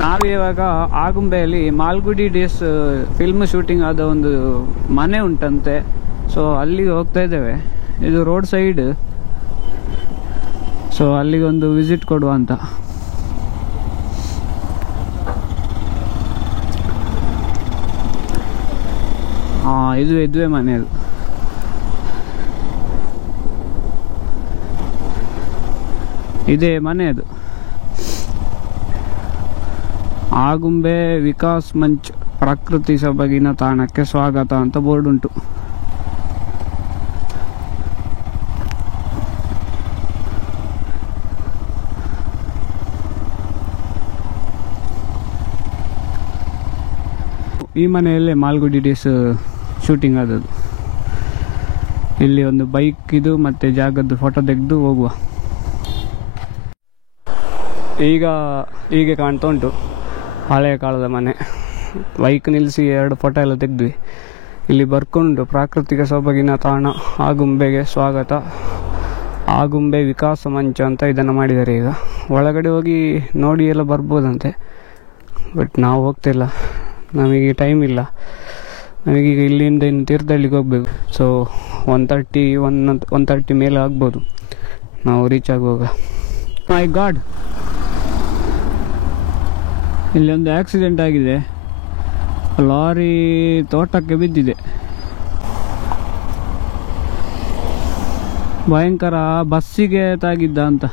ನಾವಿವಾಗ ಆಗುಂಬೆಯಲ್ಲಿ Malgudi days film shooting ಆದ ಒಂದು ಮನೆ ಉಂಟಂತೆ. ಸೊ ಅಲ್ಲಿಗೆ ಹೋಗ್ತಾ ಇದ್ದೇವೆ. ಇದು ರೋಡ್ ಸೈಡ್. ಸೊ ಅಲ್ಲಿಗೆ ಒಂದು ವಿಸಿಟ್ ಕೊಡುವ ಅಂತ. ಇದುವೇ ಮನೆ. ಅದು ಇದೇ ಮನೆ. ಅದು ಆಗುಂಬೆ ವಿಕಾಸ್ ಮಂಚ್ ಪ್ರಕೃತಿ ಸೊಬಗಿನ ತಾಣಕ್ಕೆ ಸ್ವಾಗತ ಅಂತ ಬೋರ್ಡ್ ಉಂಟು. ಈ ಮನೆಯಲ್ಲೇ ಮಾಲ್ಗುಡಿ ಡೇಸ್ ಶೂಟಿಂಗ್ ಆದದ್ದು. ಇಲ್ಲಿ ಒಂದು ಬೈಕ್ ಇದು ಮತ್ತೆ ಜಾಗದ್ದು ಫೋಟೋ ತೆಗೆದು ಹೋಗುವ. ಈಗ ಹೀಗೆ ಕಾಣ್ತಾ ಉಂಟು ಹಳೆಯ ಕಾಲದ ಮನೆ. ಬೈಕ್ ನಿಲ್ಲಿಸಿ 2 ಫೋಟೋ ಎಲ್ಲ ತೆಗೆದ್ವಿ. ಇಲ್ಲಿ ಬರ್ಕೊಂಡು ಪ್ರಾಕೃತಿಕ ಸೊಬಗಿನ ತಾಣ ಆಗುಂಬೆಗೆ ಸ್ವಾಗತ, ಆಗುಂಬೆ ವಿಕಾಸ ಮಂಚ ಅಂತ ಇದನ್ನು ಮಾಡಿದ್ದಾರೆ. ಈಗ ಒಳಗಡೆ ಹೋಗಿ ನೋಡಿ ಎಲ್ಲ ಬರ್ಬೋದಂತೆ. ಬಟ್ ನಾವು ಹೋಗ್ತಿಲ್ಲ, ನಮಗೆ ಟೈಮ್ ಇಲ್ಲ. ನಮಗೀಗ ಇಲ್ಲಿಂದ ಇನ್ನು ತೀರ್ಥಹಳ್ಳಿಗೆ ಹೋಗ್ಬೇಕು. ಸೊ 1:30 ಮೇಲೆ ಆಗ್ಬೋದು ನಾವು ರೀಚ್ ಆಗುವಾಗ. ಮೈ ಗಾಡ್, ಇಲ್ಲಿ ಒಂದು ಆಕ್ಸಿಡೆಂಟ್ ಆಗಿದೆ. ಲಾರಿ ತೋಟಕ್ಕೆ ಬಿದ್ದಿದೆ. ಭಯಂಕರ. ಬಸ್ಸಿಗೆ ತಾಗಿದ್ದ ಅಂತ.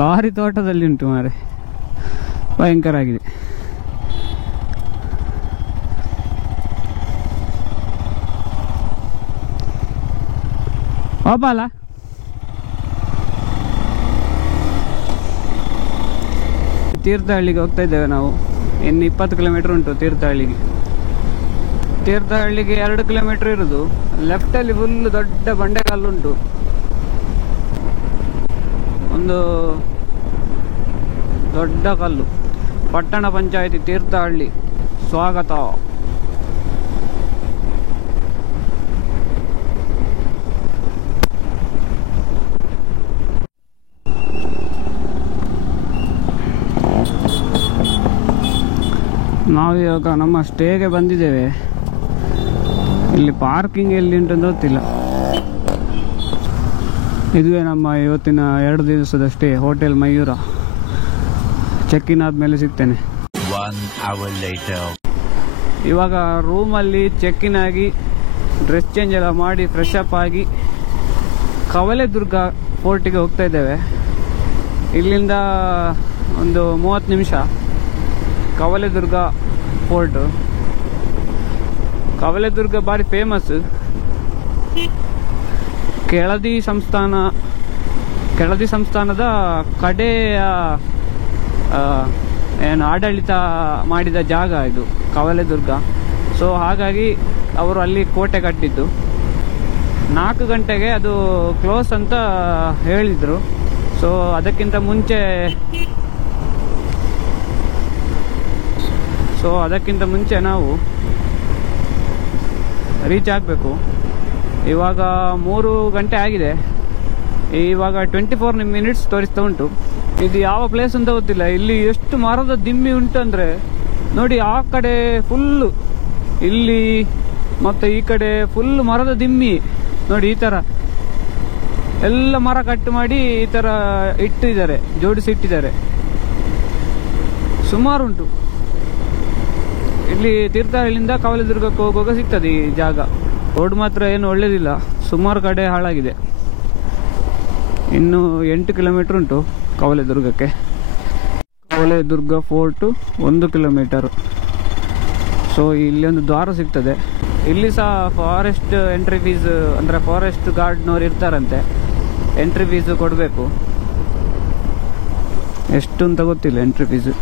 ಲಾರಿ ತೋಟದಲ್ಲಿ ಉಂಟು ಮಾರೆ. ಭಯಂಕರ ಆಗಿದೆ. ಅಲ್ಲ ತೀರ್ಥಹಳ್ಳಿಗೆ ಹೋಗ್ತಾ ಇದ್ದೇವೆ ನಾವು. ಇನ್ನು 20 ಕಿಲೋಮೀಟರ್ ಉಂಟು ತೀರ್ಥಹಳ್ಳಿಗೆ. 2 ಕಿಲೋಮೀಟರ್ ಇರೋದು. ಲೆಫ್ಟಲ್ಲಿ ಫುಲ್ ದೊಡ್ಡ ಬಂಡೆಕಲ್ಲುಂಟು. ಒಂದು ದೊಡ್ಡ ಕಲ್ಲು. ಪಟ್ಟಣ ಪಂಚಾಯಿತಿ ತೀರ್ಥಹಳ್ಳಿ ಸ್ವಾಗತ. ನಾವಿವಾಗ ನಮ್ಮ ಸ್ಟೇಗೆ ಬಂದಿದ್ದೇವೆ. ಇಲ್ಲಿ ಪಾರ್ಕಿಂಗ್ ಎಲ್ಲಿ ಉಂಟಂತ ಗೊತ್ತಿಲ್ಲ. ಇದುವೇ ನಮ್ಮ ಇವತ್ತಿನ 2 ದಿವಸದ stay, hotel Mayura. Check in ಆದ್ಮೇಲೆ ಸಿಗ್ತೇನೆ. 1 hour later. ಇವಾಗ ರೂಮಲ್ಲಿ ಚೆಕ್ ಇನ್ ಆಗಿ ಡ್ರೆಸ್ ಚೇಂಜ್ ಎಲ್ಲ ಮಾಡಿ ಫ್ರೆಶ್ ಅಪ್ ಆಗಿ ಕವಲೆದುರ್ಗ ಫೋರ್ಟಿಗೆ ಹೋಗ್ತಾ ಇದ್ದೇವೆ. ಇಲ್ಲಿಂದ ಒಂದು 30 ನಿಮಿಷ. ಕವಲೆದುರ್ಗ ಫೋರ್ಟ್. ಕವಲೆದುರ್ಗ ಭಾರಿ ಫೇಮಸ್. ಕೆಳದಿ ಸಂಸ್ಥಾನದ ಕಡೆಯ ಏನು ಆಡಳಿತ ಮಾಡಿದ ಜಾಗ ಇದು ಕವಲೆದುರ್ಗ. ಸೊ ಹಾಗಾಗಿ ಅವರು ಅಲ್ಲಿ ಕೋಟೆ ಕಟ್ಟಿದ್ದು. 4 ಗಂಟೆಗೆ ಅದು ಕ್ಲೋಸ್ ಅಂತ ಹೇಳಿದರು. ಸೊ ಅದಕ್ಕಿಂತ ಮುಂಚೆ ನಾವು ರೀಚ್ ಆಗಬೇಕು. ಇವಾಗ 3 ಗಂಟೆ ಆಗಿದೆ. ಇವಾಗ 24 ಮಿನಿಟ್ಸ್ ತೋರಿಸ್ತಾ ಉಂಟು. ಇದು ಯಾವ ಪ್ಲೇಸ್ ಅಂತ ಗೊತ್ತಿಲ್ಲ. ಇಲ್ಲಿ ಎಷ್ಟು ಮರದ ದಿಮ್ಮಿ ಉಂಟು ಅಂದರೆ ನೋಡಿ. ಆ ಕಡೆ ಫುಲ್ಲು, ಇಲ್ಲಿ ಮತ್ತು ಈ ಕಡೆ ಫುಲ್ ಮರದ ದಿಮ್ಮಿ ನೋಡಿ. ಈ ಥರ ಎಲ್ಲ ಮರ ಕಟ್ ಮಾಡಿ ಈ ಥರ ಇಟ್ಟಿದ್ದಾರೆ, ಜೋಡಿಸಿ ಇಟ್ಟಿದ್ದಾರೆ. ಸುಮಾರು ಉಂಟು. ಇಲ್ಲಿ ತೀರ್ಥಹಳ್ಳಿಯಿಂದ ಕವಲೆದುರ್ಗಕ್ಕೆ ಹೋಗುವಾಗ ಸಿಗ್ತದೆ ಈ ಜಾಗ. ರೋಡ್ ಮಾತ್ರ ಏನು ಒಳ್ಳೇದಿಲ್ಲ, ಸುಮಾರು ಕಡೆ ಹಾಳಾಗಿದೆ. ಇನ್ನು 8 ಕಿಲೋಮೀಟರ್ ಉಂಟು ಕವಲೆದುರ್ಗಕ್ಕೆ. ಕವಲೆದುರ್ಗ ಫೋರ್ಟು 1 ಕಿಲೋಮೀಟರ್. ಸೊ ಇಲ್ಲಿ ಒಂದು ದ್ವಾರ ಸಿಗ್ತದೆ. ಇಲ್ಲಿ ಸಹ ಫಾರೆಸ್ಟ್ ಎಂಟ್ರಿ ಫೀಸ್ ಅಂದರೆ ಫಾರೆಸ್ಟ್ ಗಾರ್ಡ್ನವ್ರು ಇರ್ತಾರಂತೆ. ಎಂಟ್ರಿ ಫೀಸ್ ಕೊಡಬೇಕು. ಎಷ್ಟು ಅಂತ ಗೊತ್ತಿಲ್ಲ ಎಂಟ್ರಿ ಫೀಸು.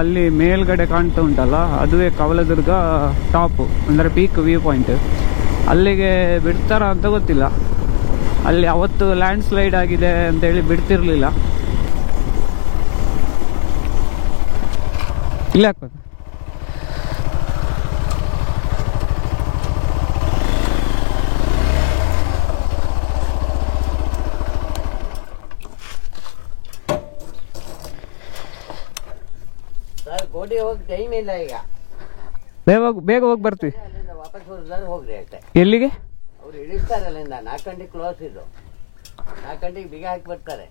ಅಲ್ಲಿ ಮೇಲ್ಗಡೆ ಕಾಣ್ತಾ ಉಂಟಲ್ಲ, ಅದುವೇ ಕವಲೆದುರ್ಗ ಟಾಪು ಅಂದರೆ ಪೀಕ್ ವ್ಯೂ ಪಾಯಿಂಟ್. ಅಲ್ಲಿಗೆ ಬಿಡ್ತಾರ ಅಂತ ಗೊತ್ತಿಲ್ಲ. ಅಲ್ಲಿ ಅವತ್ತು ಲ್ಯಾಂಡ್ ಸ್ಲೈಡ್ ಆಗಿದೆ ಅಂತೇಳಿ ಬಿಡ್ತಿರ್ಲಿಲ್ಲ. ಇಲ್ಲ ಹಾಕೋದು. ಓಡಿ ಹೋಗಿ ಟೈಮ್ ಇಲ್ಲ ಈಗ. ಬೇಗ ಹೋಗಿ ಬರ್ತೀವಿ. ಅಲ್ಲಿಂದ ವಾಪಸ್ ಹೋದ್ರೆ ಹೋಗ್ರಿ ಅಷ್ಟೇ. ಎಲ್ಲಿಗೆ? ಅವ್ರು ಇಳಿಸ್ತಾರೆ ಅಲ್ಲಿಂದ. 4 ಗಂಟೆಗೆ ಕ್ಲೋಸ್ ಇದು. 4 ಗಂಟೆಗೆ ಬೀಗ ಹಾಕಿ ಬರ್ತಾರೆ.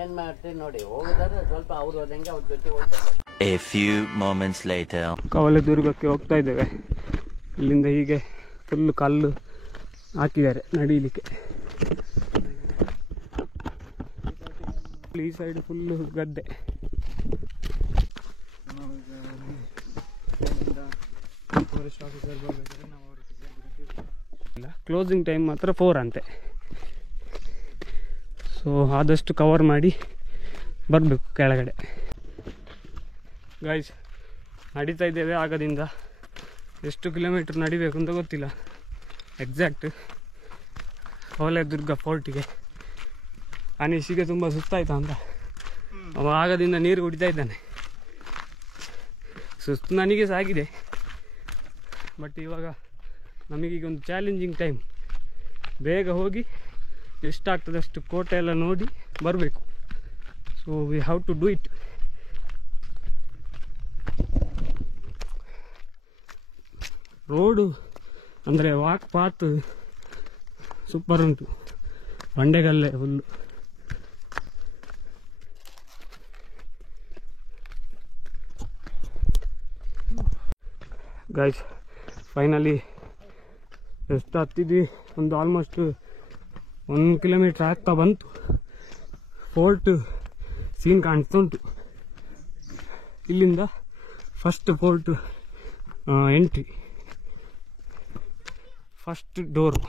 ಏನ್ ಮಾಡ್ತೀವಿ ನೋಡಿ. ಹೋಗಿದ್ರೆ ಸ್ವಲ್ಪ ಅವ್ರು ಹೋದಂಗೆ ಅವ್ರ ಜೊತೆ ಹೋಗ್ತಾರೆ. A few moments later. ಕವಲೆದುರ್ಗಕ್ಕೆ ಹೋಗ್ತಾ ಇದ್ದೇವೆ. ಇಲ್ಲಿಂದ ಹೀಗೆ ಫುಲ್ ಕಲ್ಲು ಹಾಕಿದ್ದಾರೆ ನಡೀಲಿಕ್ಕೆ. ಈ ಸೈಡ್ ಫುಲ್ಲು ಗದ್ದೆ. ಕ್ಲೋಸಿಂಗ್ ಟೈಮ್ ಮಾತ್ರ 4 ಅಂತೆ. ಸೊ ಆದಷ್ಟು ಕವರ್ ಮಾಡಿ ಬರಬೇಕು ಕೆಳಗಡೆ. ಗೈಸ್ ನಡೀತಾ ಇದ್ದೇವೆ ಆಗದಿಂದ. ಎಷ್ಟು ಕಿಲೋಮೀಟ್ರ್ ನಡಿಬೇಕು ಅಂತ ಗೊತ್ತಿಲ್ಲ ಎಕ್ಸಾಕ್ಟ್. ಕವಲೆದುರ್ಗ ಫೋರ್ಟಿಗೆ ಅನೀಶಿಗೆ ತುಂಬ ಸುಸ್ತಾಯ್ತಾ ಅಂತ ಅವ ಆಗದಿಂದ ನೀರು ಕುಡಿತಾ ಇದ್ದಾನೆ. ಸುಸ್ತು ನನಗೆ ಸಾಗಿದೆ. ಬಟ್ ಇವಾಗ ನಮಗೀಗ ಒಂದು ಚಾಲೆಂಜಿಂಗ್ ಟೈಮ್. ಬೇಗ ಹೋಗಿ ಎಷ್ಟಾಗ್ತದೆ ಅಷ್ಟು ಕೋಟೆ ಎಲ್ಲ ನೋಡಿ ಬರಬೇಕು. So we have to do it. Road ಅಂದರೆ ವಾಕ್ ಪಾತ್ ಸೂಪರ್ ಉಂಟು. ಬಂಡೆಗಲ್ಲೇ ಫುಲ್ಲು. ಗೈಸ್ ಫೈನಲಿ ಎಷ್ಟು ಹತ್ತಿದ್ವಿ, ಒಂದು ಆಲ್ಮೋಸ್ಟ್ 1 ಕಿಲೋಮೀಟ್ರ್ ಆಗ್ತಾ ಬಂತು. ಫೋರ್ಟ್ ಸೀನ್ ಕಾಣಿಸ್ತುಂಟು. ಇಲ್ಲಿಂದ first fort entry, first door.